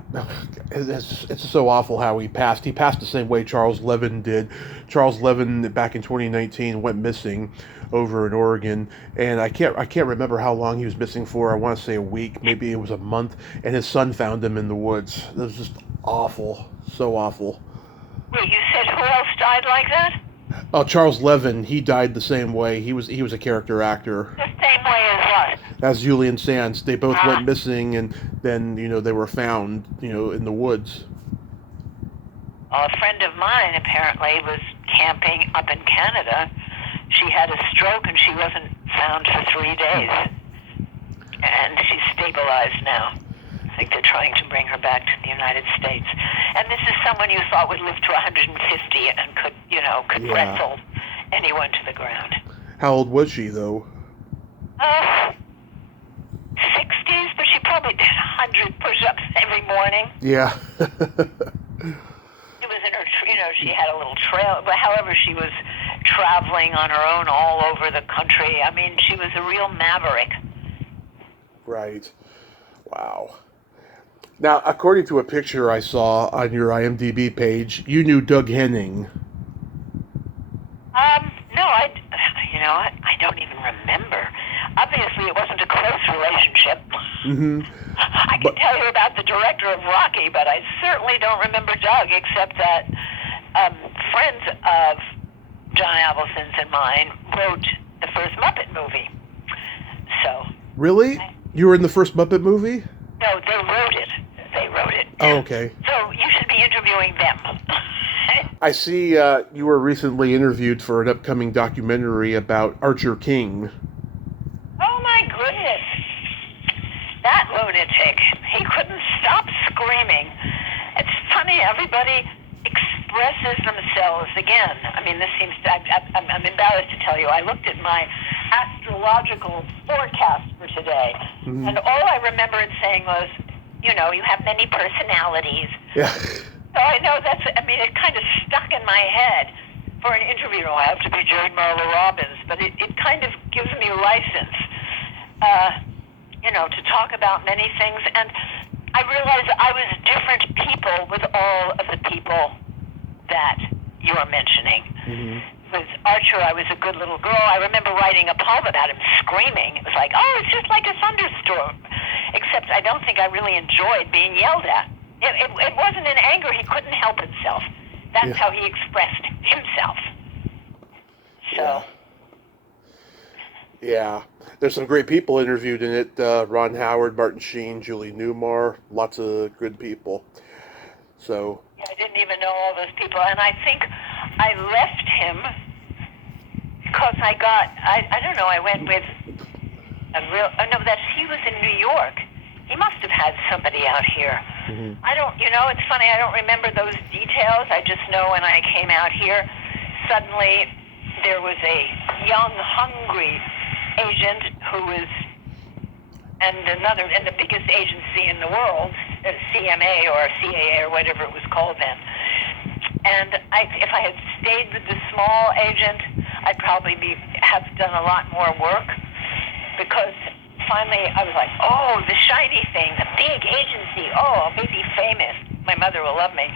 it's so awful how he passed. He passed the same way Charles Levin did. Charles Levin, back in 2019, went missing over in Oregon, and I can't remember how long he was missing for. I want to say a week, maybe it was a month, and his son found him in the woods. It was just awful, so awful. Wait, you said who else died like that? Oh, Charles Levin, he died the same way. He was a character actor. The same way as what? As Julian Sands. They both went missing, and then, they were found, in the woods. Well, a friend of mine apparently was camping up in Canada. She had a stroke and she wasn't found for 3 days. And she's stabilized now. I think they're trying to bring her back to the United States. And this is someone you thought would live to 150 and could wrestle anyone to the ground. How old was she, though? 60s, but she probably did 100 push-ups every morning. Yeah. It was in her, she had a little trail, but however, she was traveling on her own all over the country. I mean, she was a real maverick. Right. Wow. Now, according to a picture I saw on your IMDb page, you knew Doug Henning. No, I don't even remember. Obviously, it wasn't a close relationship. Mm-hmm. I can tell you about the director of Rocky, but I certainly don't remember Doug, except that friends of John Avildsen's and mine wrote the first Muppet movie. So. Really? You were in the first Muppet movie? No, they wrote it. Oh, okay. So you should be interviewing them. I see you were recently interviewed for an upcoming documentary about Archer King. Oh, my goodness. That lunatic. He couldn't stop screaming. It's funny, everybody expresses themselves again. I mean, this seems to... I'm embarrassed to tell you. I looked at my astrological forecast for today, and all I remember it saying was, you have many personalities. Yeah. So I know it kind of stuck in my head. For an interview, I have to be Jane Marla Robbins, but it kind of gives me license, to talk about many things. And I realized I was different people with all of the people that you are mentioning. Mm-hmm. With Archer, I was a good little girl. I remember writing a poem about him screaming. It was like, oh, it's just like a thunderstorm. Except I don't think I really enjoyed being yelled at. It wasn't in anger. He couldn't help himself. That's how he expressed himself. So. Yeah. There's some great people interviewed in it. Ron Howard, Martin Sheen, Julie Newmar. Lots of good people. So. I didn't even know all those people. And I think I left him because I don't know, I went with he was in New York. He must have had somebody out here. Mm-hmm. It's funny, I don't remember those details. I just know when I came out here, suddenly there was a young, hungry agent who was, and the biggest agency in the world, CMA or CAA or whatever it was called then. And if I had stayed with the small agent, I'd probably have done a lot more work, because finally I was like, oh, the shiny thing, the big agency, oh, I'll be famous. My mother will love me.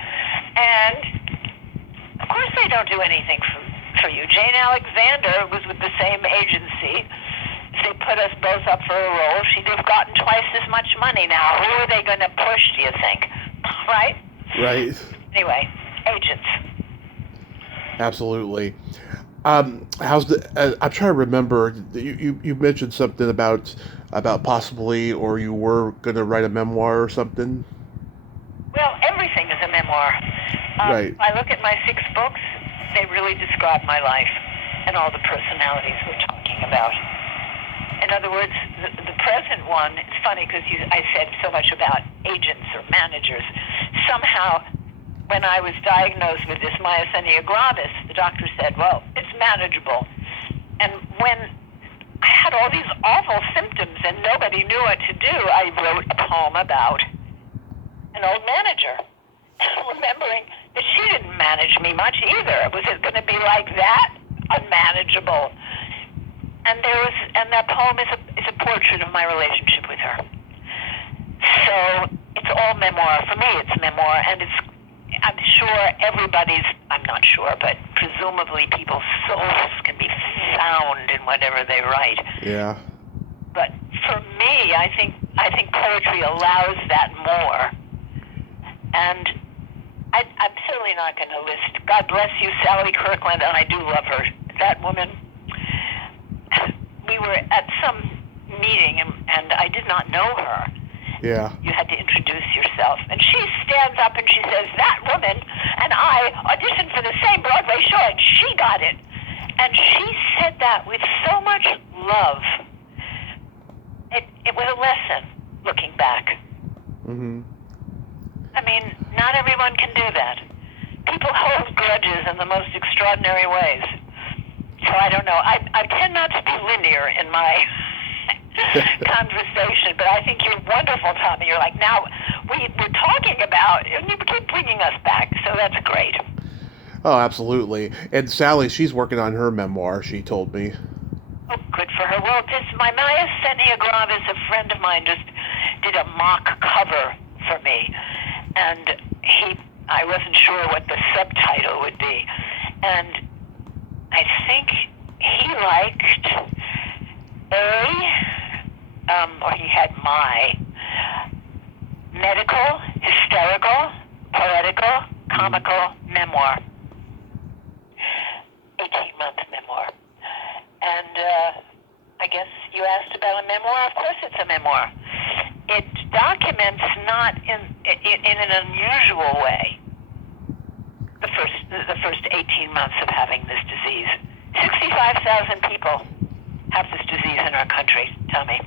And of course they don't do anything for you. Jane Alexander was with the same agency. If they put us both up for a role, she'd have gotten twice as much money. Now, who are they going to push, do you think? Right? Right. Anyway, agents. Absolutely. I'm trying to remember. You mentioned something about possibly, or you were going to write a memoir or something. Well, everything is a memoir. Right. I look at my 6 books; they really describe my life and all the personalities we're talking about. In other words, the present one. It's funny because I said so much about agents or managers. Somehow, when I was diagnosed with this myasthenia gravis, the doctor said, well, it's manageable. And when I had all these awful symptoms and nobody knew what to do, I wrote a poem about an old manager, remembering that she didn't manage me much either. Was it going to be like that? Unmanageable. And that poem is a portrait of my relationship with her. So it's all memoir. For me, it's memoir, and I'm sure I'm not sure, but presumably people's souls can be found in whatever they write. Yeah. But for me, I think poetry allows that more. And I'm certainly not going to list, God bless you, Sally Kirkland, and I do love her. That woman, we were at some meeting, and I did not know her. Yeah. You had to introduce yourself. And she stands up and she says, that woman and I auditioned for the same Broadway show, and she got it. And she said that with so much love. It was a lesson, looking back. Mm-hmm. I mean, not everyone can do that. People hold grudges in the most extraordinary ways. So I don't know. I tend not to be linear in my conversation, but I think you're wonderful, Tommy. You're like, now we're talking about, and you keep bringing us back, so that's great. Oh, absolutely. And Sally, she's working on her memoir, she told me. Oh, good for her. Well, my myasthenia gravis, a friend of mine just did a mock cover for me, and I wasn't sure what the subtitle would be, and I think he liked or he had my medical, hysterical, poetical, comical memoir. 18-month memoir. And I guess you asked about a memoir. Of course it's a memoir. It documents, not in an unusual way, the first 18 months of having this disease. 65,000 people have this disease in our country, Tommy.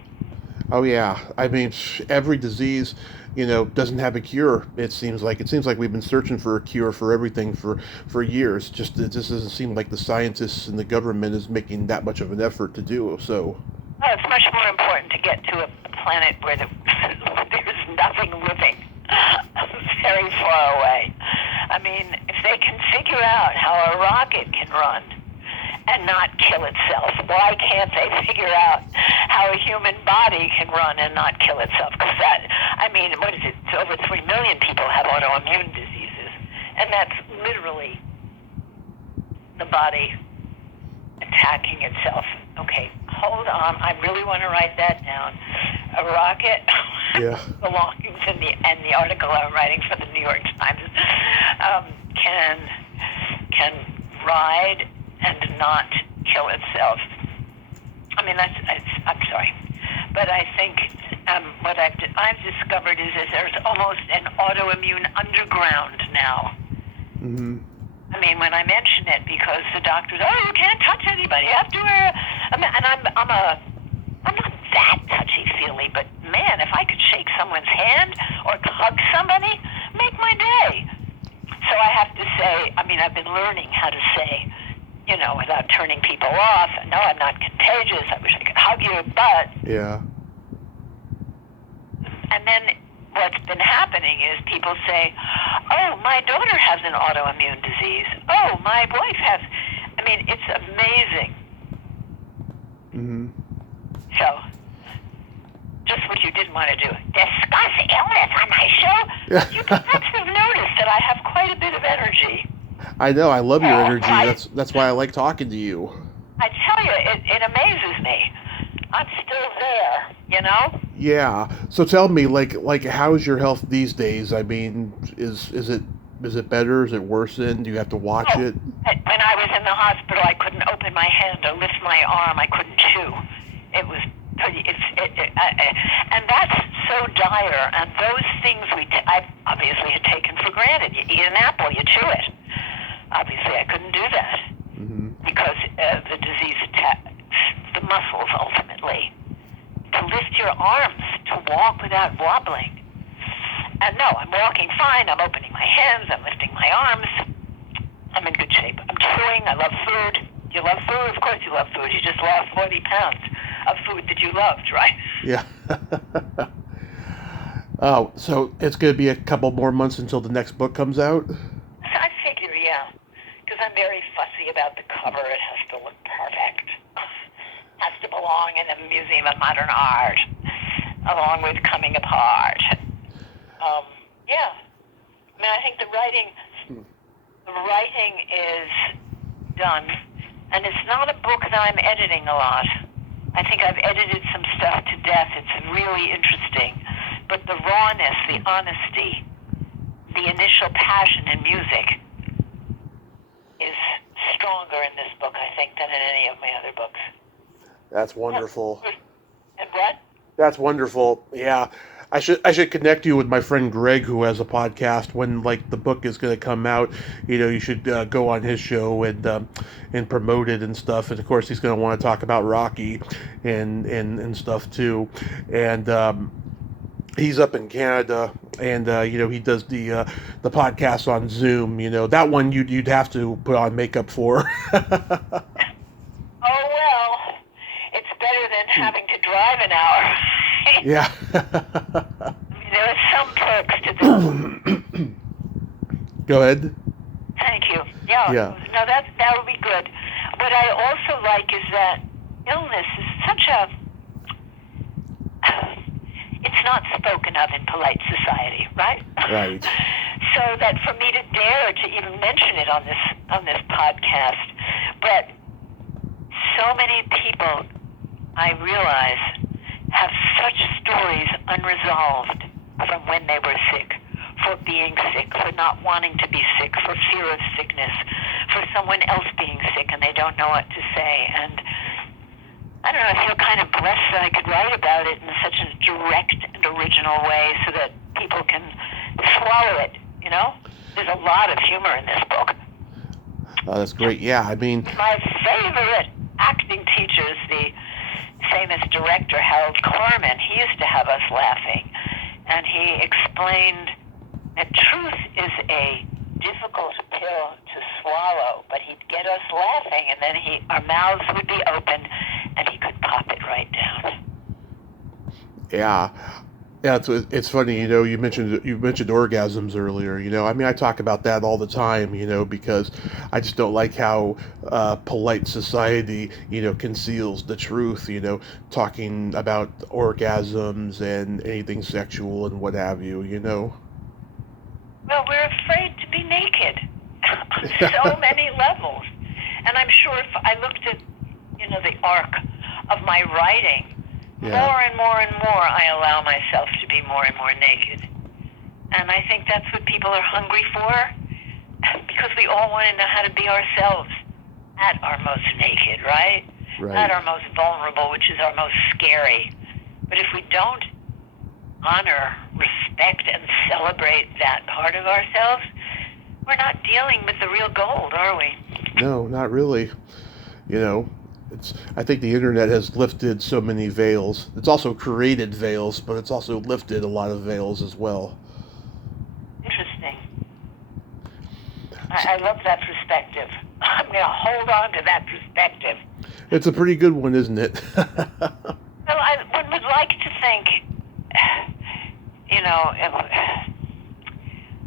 Oh yeah, I mean, every disease, doesn't have a cure. It seems like we've been searching for a cure for everything for years. It just doesn't seem like the scientists and the government is making that much of an effort to do so. Well, it's much more important to get to a planet where there's nothing living, very far away. I mean, if they can figure out how a rocket can run and not kill itself, why can't they figure out how a human body can run and not kill itself? Because what is it? It's over 3 million people have autoimmune diseases, and that's literally the body attacking itself. Okay, hold on. I really want to write that down. A rocket belongings in the article I'm writing for the New York Times can ride and not kill itself. I mean, I'm sorry, but I think what I've discovered is there's almost an autoimmune underground now. Mm-hmm. I mean, when I mention it, because the doctors, oh, you can't touch anybody. You have to wear. And I'm not that touchy-feely, but man, if I could shake someone's hand or hug somebody, make my day. So I have to say, I mean, I've been learning how to say, you know, without turning people off. No, I'm not contagious. I wish I could hug you, but. Yeah. And then what's been happening is people say, oh, my daughter has an autoimmune disease. Oh, my wife has. I mean, it's amazing. Mm-hmm. So, just what you didn't want to do, discuss illness on my show. Yeah. You perhaps have noticed that I have quite a bit of energy. I know. I love your energy. Right? That's why I like talking to you. I tell you, it amazes me. I'm still there, you know? Yeah. So tell me, like, how's your health these days? I mean, is it better? Is it worsened? Do you have to watch it? When I was in the hospital, I couldn't open my hand or lift my arm. I couldn't chew. It was pretty. And that's so dire. And those things I obviously had taken for granted. You eat an apple, you chew it. Obviously, I couldn't do that because the disease attacks the muscles ultimately. To lift your arms, to walk without wobbling. And no, I'm walking fine. I'm opening my hands. I'm lifting my arms. I'm in good shape. I'm chewing. I love food. You love food? Of course you love food. You just lost 40 pounds of food that you loved, right? Yeah. Oh, so it's going to be a couple more months until the next book comes out? I figure, yeah. Because I'm very fussy about the cover. It has to look perfect. Has to belong in a museum of modern art, along with Coming Apart. Yeah. I mean, I think the writing is done, and it's not a book that I'm editing a lot. I think I've edited some stuff to death. It's really interesting. But the rawness, the honesty, the initial passion in music is stronger in this book, I think, than in any of my other books. That's wonderful. And what? That's wonderful. Yeah. I should connect you with my friend Greg, who has a podcast. When like the book is going to come out, you know, you should go on his show and promote it and stuff. And of course, he's going to want to talk about Rocky and stuff too. And he's up in Canada, and you know, he does the podcast on Zoom. You know, that one you'd have to put on makeup for. Oh well, it's better than having to drive an hour. Yeah. There are some perks to this. Go ahead. Thank you. Yeah. No, that would be good. What I also like is that illness is such a. It's not spoken of in polite society, right? Right. So that for me to dare to even mention it on this podcast, but so many people, I realize, have such stories unresolved from when they were sick, for being sick, for not wanting to be sick, for fear of sickness, for someone else being sick and they don't know what to say. And I don't know, I feel kind of blessed that I could write about it in such a direct and original way so that people can swallow it, you know? There's a lot of humor in this book. Oh, that's great. Yeah, I mean... My favorite acting teacher is the famous director Harold Corman. He used to have us laughing, and he explained that truth is a difficult pill to swallow, but he'd get us laughing, and then our mouths would be open, and he could pop it right down. Yeah. Yeah, it's funny, you know, you mentioned orgasms earlier, you know. I mean, I talk about that all the time, you know, because I just don't like how polite society, you know, conceals the truth, you know, talking about orgasms and anything sexual and what have you, you know. Well, we're afraid to be naked on so many levels. And I'm sure if I looked at, you know, the arc of my writing, more and more and more I allow myself to be more and more naked. And I think that's what people are hungry for, because we all want to know how to be ourselves at our most naked, right? At our most vulnerable, which is our most scary. But if we don't honor, respect, and celebrate that part of ourselves, we're not dealing with the real gold, are we? No, not really. You know, I think the internet has lifted so many veils. It's also created veils, but it's also lifted a lot of veils as well. Interesting. I love that perspective. I'm going to hold on to that perspective. It's a pretty good one, isn't it? Well, one would like to think, you know,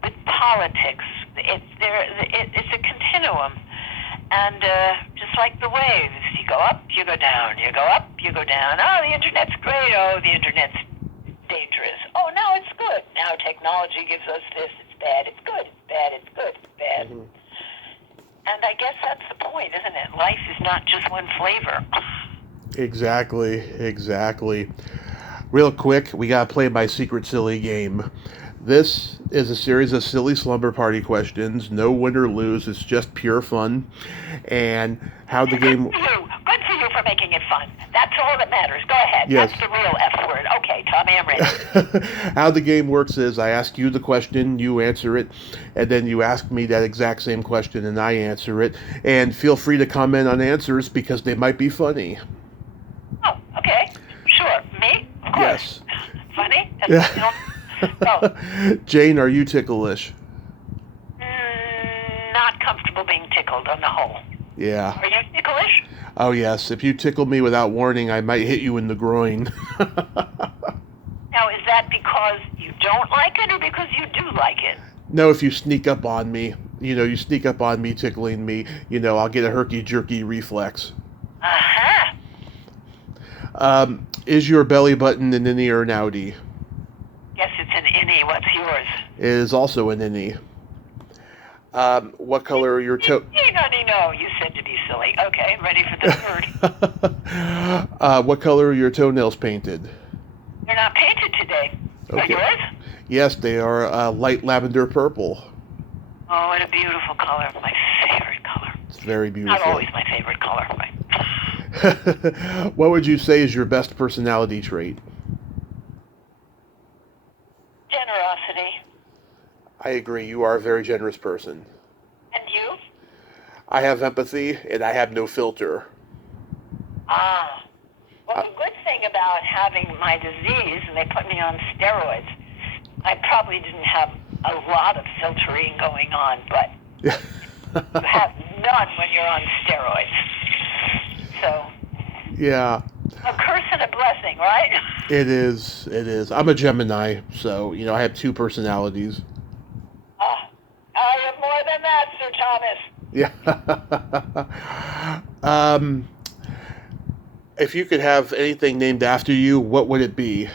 with politics, it's a continuum. And just like the waves, you go up, you go down, you go up, you go down. Oh, the internet's great. Oh, the internet's dangerous. Oh, now it's good. Now technology gives us this. It's bad. It's good. It's bad. It's good. It's bad. Mm-hmm. And I guess that's the point, isn't it? Life is not just one flavor. Exactly. Real quick, we got to play my secret silly game. This is a series of silly slumber party questions. No win or lose. It's just pure fun. And how the game... Good for you for making it fun. That's all that matters. Go ahead. Yes. That's the real F word. Okay, Tommy, I'm ready. How the game works is I ask you the question, you answer it, and then you ask me that exact same question and I answer it. And feel free to comment on answers because they might be funny. Oh, okay. Sure. Me? Of course. Yes. Funny? That's Oh. Jane, are you ticklish? Not comfortable being tickled on the whole. Yeah. Are you ticklish? Oh, yes. If you tickle me without warning, I might hit you in the groin. Now, is that because you don't like it or because you do like it? No, if you sneak up on me, you sneak up on me tickling me, I'll get a herky-jerky reflex. Uh-huh. Is your belly button an innie or an outie? Yes, it's an innie. What's yours? It is also an innie. What color are your toes? No, you said to be silly. Okay, ready for the third. What color are your toenails painted? They're not painted today. Okay. Are yours? Yes, they are light lavender purple. Oh, what a beautiful color. My favorite color. It's very beautiful. Not always my favorite color. What would you say is your best personality trait? Generosity. I agree. You are a very generous person. And you? I have empathy, and I have no filter. Ah. Well, the good thing about having my disease, and they put me on steroids, I probably didn't have a lot of filtering going on, but you have none when you're on steroids. So... Yeah. A curse and a blessing, right? It is. I'm a Gemini, so, I have two personalities. I have more than that, Sir Yeah. Thomas. If you could have anything named after you, what would it be?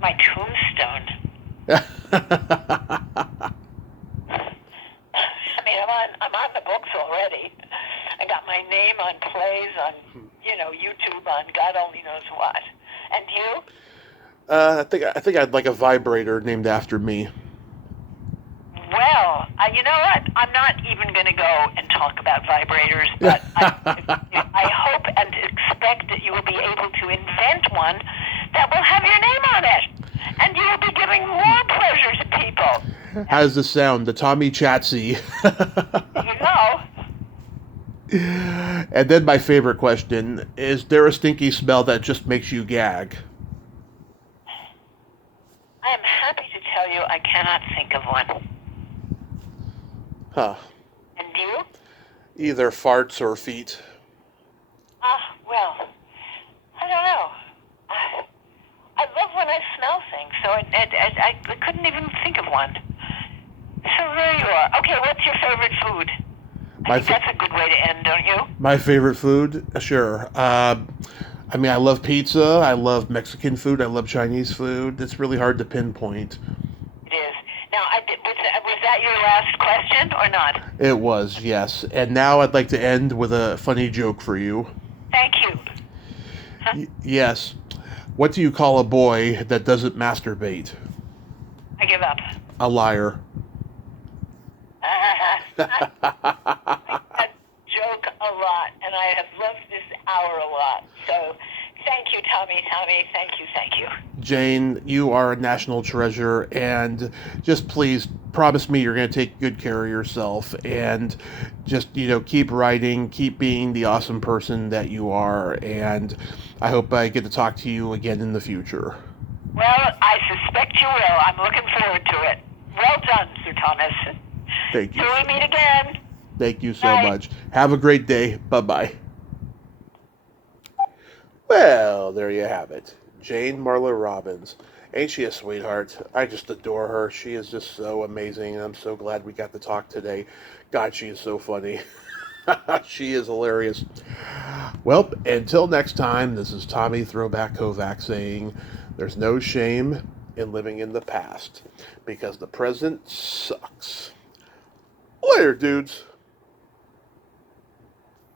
My tombstone. I mean, I'm on the books already. I got my name on plays, on, YouTube, on God only knows what. And you? I think I'd like a vibrator named after me. Well, you know what? I'm not even going to go and talk about vibrators, but I hope and expect that you will be able to invent one that will have your name on it. And you will be giving more pleasure to people. How does this sound? The Tommy Chatsy. And then my favorite question, is there a stinky smell that just makes you gag? I am happy to tell you I cannot think of one. Huh. And you? Either farts or feet. Well, I don't know. I love when I smell things, so I couldn't even think of one. So there you are. Okay, what's your favorite food? I think that's a good way to end, don't you? My favorite food? Sure. I love pizza. I love Mexican food. I love Chinese food. It's really hard to pinpoint. It is. Now, was that your last question or not? It was, yes. And now I'd like to end with a funny joke for you. Thank you. Huh? Yes. What do you call a boy that doesn't masturbate? I give up. A liar. I like that joke a lot, and I have loved this hour a lot. So Thank you, Tommy. Thank you. Jane, you are a national treasure, and just please promise me you're going to take good care of yourself and just, keep writing, keep being the awesome person that you are, and I hope I get to talk to you again in the future. Well, I suspect you will. I'm looking forward to it. Well done, Sir Thomas. Thank you. Till we meet again. Thank you so Bye. much. Have a great day. Bye-bye. Well, there you have it. Jane Marla Robbins. Ain't she a sweetheart? I just adore her. She is just so amazing, and I'm so glad we got to talk today. God, she is so funny. She is hilarious. Well, until next time, this is Tommy Throwback Kovac saying there's no shame in living in the past because the present sucks. Later, dudes.